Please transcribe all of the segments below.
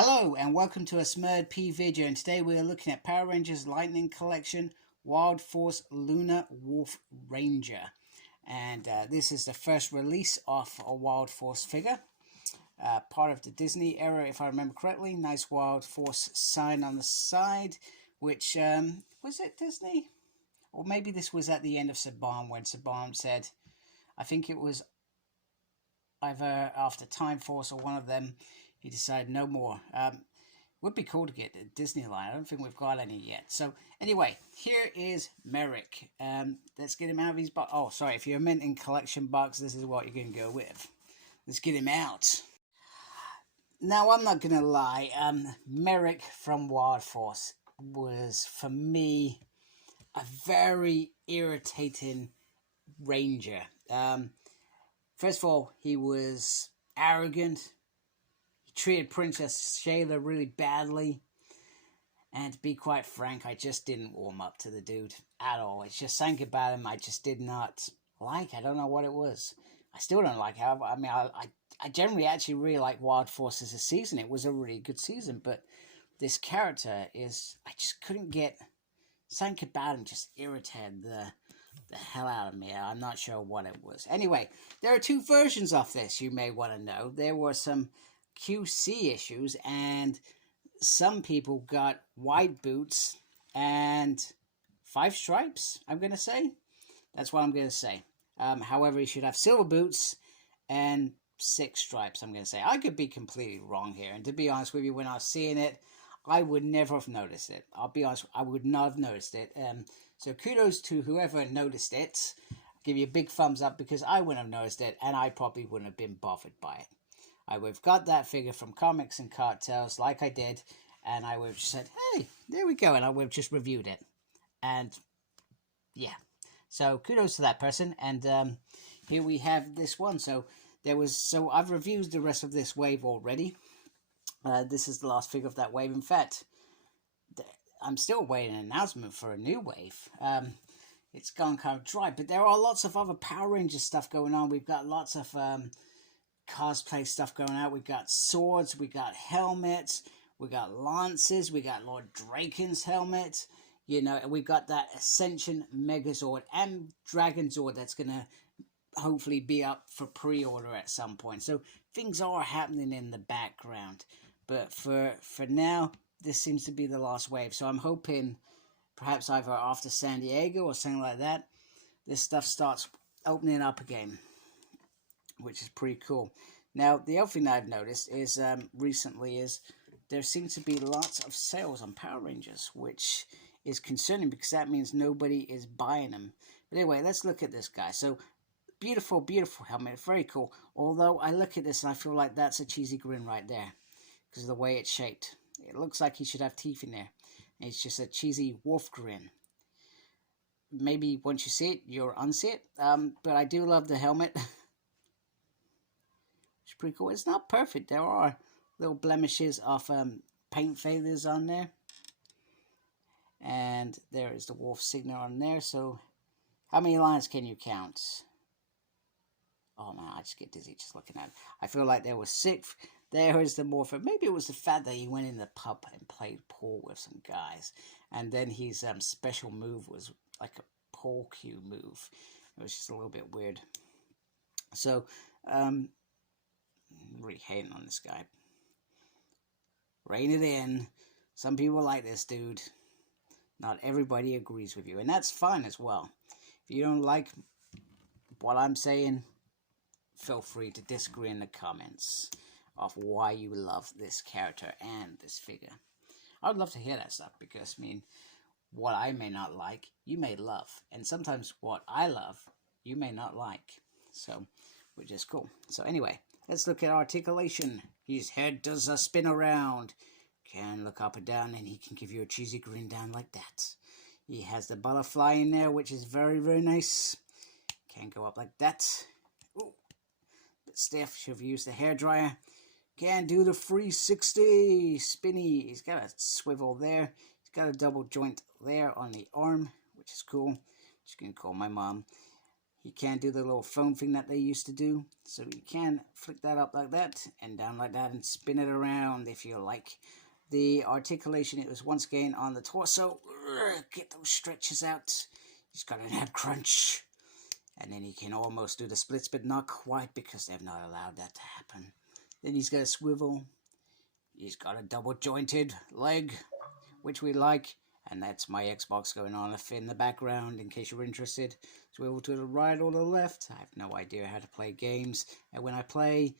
Hello and welcome to a Smurd P video, and today we are looking at Power Rangers Lightning Collection Wild Force Lunar Wolf Ranger. And this is the first release of a Wild Force figure. Part of the Disney era, if I remember correctly. Nice Wild Force sign on the side, which, was it Disney? Or maybe this was at the end of Saban when Saban said, I think it was either after Time Force or one of them, he decided no more. Would be cool to get a Disney line. I don't think we've got any yet. So anyway, here is Merrick. Let's get him out of his box. Oh, sorry. If you're minting collection box, this is what you're going to go with. Let's get him out. Now, I'm not going to lie. Merrick from Wild Force was, for me, a very irritating ranger. First of all, he was arrogant. Treated Princess Shayla really badly, and to be quite frank, I just didn't warm up to the dude at all. It's just something about him I just did not like. I don't know what it was. I still don't like how. I mean, I generally actually really like Wild Force as a season. It was a really good season, but this character is, I just couldn't get something about him. Just irritated the hell out of me. I'm not sure what it was. Anyway, there are two versions of this. You may want to know there were some QC issues, and some people got white boots and 5 stripes, I'm going to say. That's what I'm going to say. However, he should have silver boots and 6 stripes, I'm going to say. I could be completely wrong here, and to be honest with you, when I was seeing it, I would never have noticed it. I'll be honest, I would not have noticed it. So kudos to whoever noticed it. I'll give you a big thumbs up, because I wouldn't have noticed it, and I probably wouldn't have been bothered by it. I would have got that figure from Comics and Cartels like I did, and I would have said, hey, there we go, and I would have just reviewed it. And, yeah. So, kudos to that person, and here we have this one. So, I've reviewed the rest of this wave already. This is the last figure of that wave. In fact, I'm still waiting an announcement for a new wave. It's gone kind of dry, but there are lots of other Power Rangers stuff going on. We've got lots of cosplay stuff going out. We got swords, we got helmets, we got lances, we got Lord Draken's helmet. You know, we got that Ascension Megazord and Dragonzord that's gonna hopefully be up for pre-order at some point. So things are happening in the background, but for now, this seems to be the last wave. So I'm hoping perhaps either after San Diego or something like that, this stuff starts opening up again, which is pretty cool. Now, the other thing I've noticed is recently is there seems to be lots of sales on Power Rangers, which is concerning because that means nobody is buying them. But anyway, let's look at this guy. So, beautiful, beautiful helmet. Very cool. Although, I look at this and I feel like that's a cheesy grin right there because of the way it's shaped. It looks like he should have teeth in there. It's just a cheesy wolf grin. Maybe once you see it, you'll unsee it. But I do love the helmet. It's pretty cool. It's not perfect. There are little blemishes of paint failures on there. And there is the wolf signal on there. So, how many lines can you count? Oh man, I just get dizzy just looking at it. I feel like there was 6. There is the morpher. Maybe it was the fact that he went in the pub and played pool with some guys. And then his special move was like a pool cue move. It was just a little bit weird. So, I'm really hating on this guy. Rein it in. Some people like this dude. Not everybody agrees with you, and that's fine as well. If you don't like what I'm saying, feel free to disagree in the comments of why you love this character and this figure. I would love to hear that stuff, because, I mean, what I may not like, you may love. And sometimes what I love, you may not like. So, which is cool. So anyway, let's look at Articulation. His head does a spin around. Can look up and down, and he can give you a cheesy grin down like that. He has the butterfly in there, which is very, very nice. Can go up like that. Ooh, bit stiff. Should have used the hairdryer. Can do the 360 spinny. He's got a swivel there. He's got a double joint there on the arm, which is cool. Just gonna call my mom. He can do the little phone thing that they used to do. So you can flick that up like that and down like that and spin it around if you like. The articulation, it was once again on the torso. Get those stretches out. He's got an ab crunch. And then he can almost do the splits, but not quite because they've not allowed that to happen. Then he's got a swivel. He's got a double jointed leg, which we like. And that's my Xbox going on in the background, in case you're interested. Swivel to the right or the left. I have no idea how to play games. And when I play,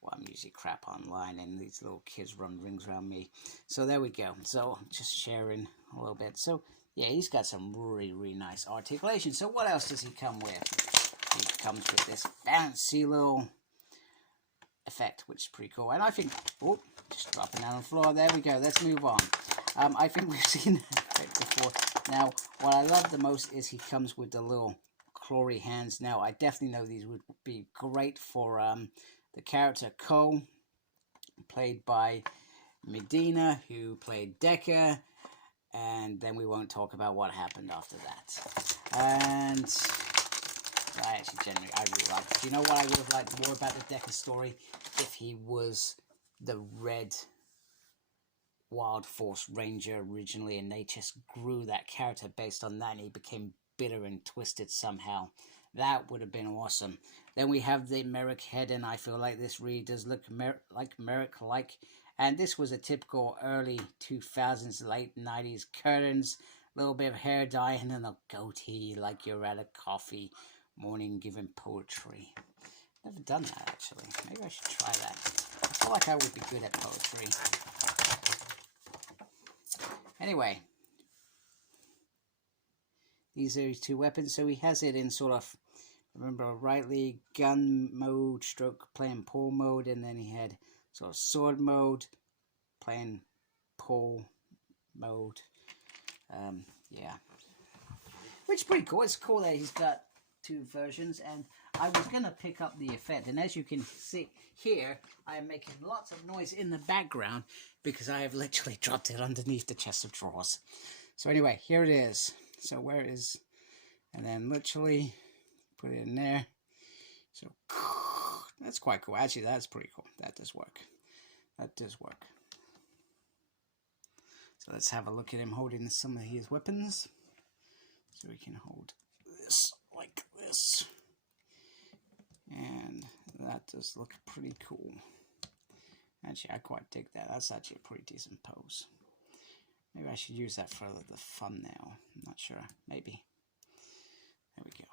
well, I'm usually crap online, and these little kids run rings around me. So there we go. So just sharing a little bit. So yeah, he's got some really, really nice articulation. So what else does he come with? He comes with this fancy little effect, which is pretty cool. And I think, oh, just dropping down on the floor. There we go. Let's move on. I think we've seen that effect before. Now, what I love the most is he comes with the little Crore Hands. Now, I definitely know these would be great for the character Cole, played by Medina, who played Decker, and then we won't talk about what happened after that. And I really like it. You know what I would have liked more about the Decker story? If he was the red Wild Force Ranger originally, and they just grew that character based on that, and he became bitter and twisted somehow. That would have been awesome. Then we have the Merrick Head, and I feel like this really does look like Merrick-like. And this was a typical early 2000s, late 90s curtains. A little bit of hair dye and then a goatee like you're at a coffee morning giving poetry. Never done that, actually. Maybe I should try that. I feel like I would be good at poetry. Anyway, these are his two weapons. So he has it in sort of, remember rightly, gun mode, stroke playing pull mode, and then he had sort of sword mode, playing pull mode. Yeah, which is pretty cool. It's cool that he's got two versions, and I was gonna pick up the effect, and as you can see here, I am making lots of noise in the background because I have literally dropped it underneath the chest of drawers. So anyway, here it is. So where is, and then literally put it in there. So that's quite cool. Actually, that's pretty cool. That does work. That does work. So let's have a look at him holding some of his weapons. So we can hold this like this. And that does look pretty cool. Actually, I quite dig that. That's actually a pretty decent pose. Maybe I should use that for the thumbnail. I'm not sure. Maybe. There we go.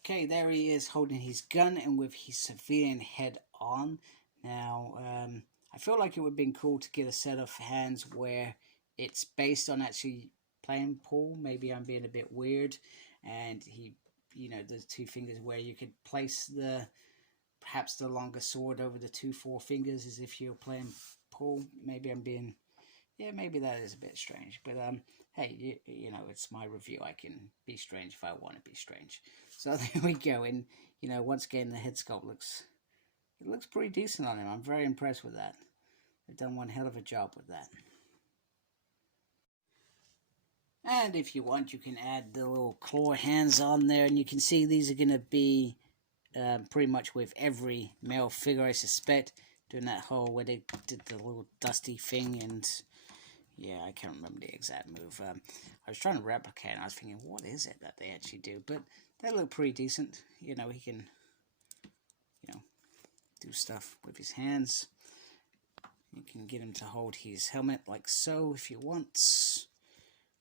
Okay, there he is holding his gun and with his civilian head on. Now, I feel like it would have been cool to get a set of hands where it's based on actually playing pool. Maybe I'm being a bit weird. And he, you know, the two fingers where you could place perhaps the longer sword over the 2 forefingers as if you're playing pool. Maybe I'm being, yeah, maybe that is a bit strange. But hey, you know, it's my review. I can be strange if I want to be strange. So there we go. And you know, once again, the head sculpt looks pretty decent on him. I'm very impressed with that. They've done one hell of a job with that. And if you want, you can add the little claw hands on there, and you can see these are going to be pretty much with every male figure, I suspect, doing that whole where they did the little dusty thing, and yeah, I can't remember the exact move. I was trying to replicate, and I was thinking, what is it that they actually do? But they look pretty decent. You know, he can, you know, do stuff with his hands. You can get him to hold his helmet like so if you want,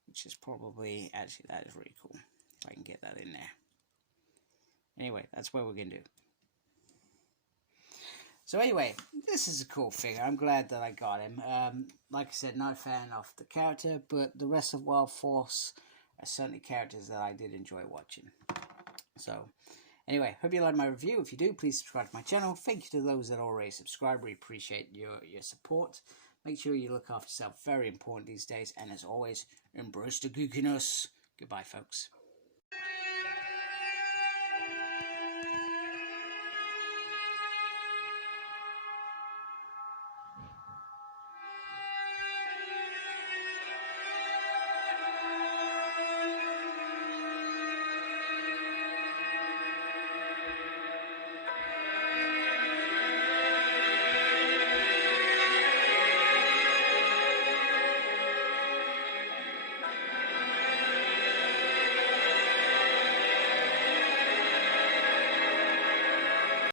which is probably, actually, that is really cool, if I can get that in there. Anyway, that's what we're going to do. So anyway, this is a cool figure. I'm glad that I got him. Like I said, not a fan of the character, but the rest of Wild Force are certainly characters that I did enjoy watching. So anyway, hope you liked my review. If you do, please subscribe to my channel. Thank you to those that already subscribe. We appreciate your support. Make sure you look after yourself. Very important these days. And as always, embrace the geekiness. Goodbye, folks.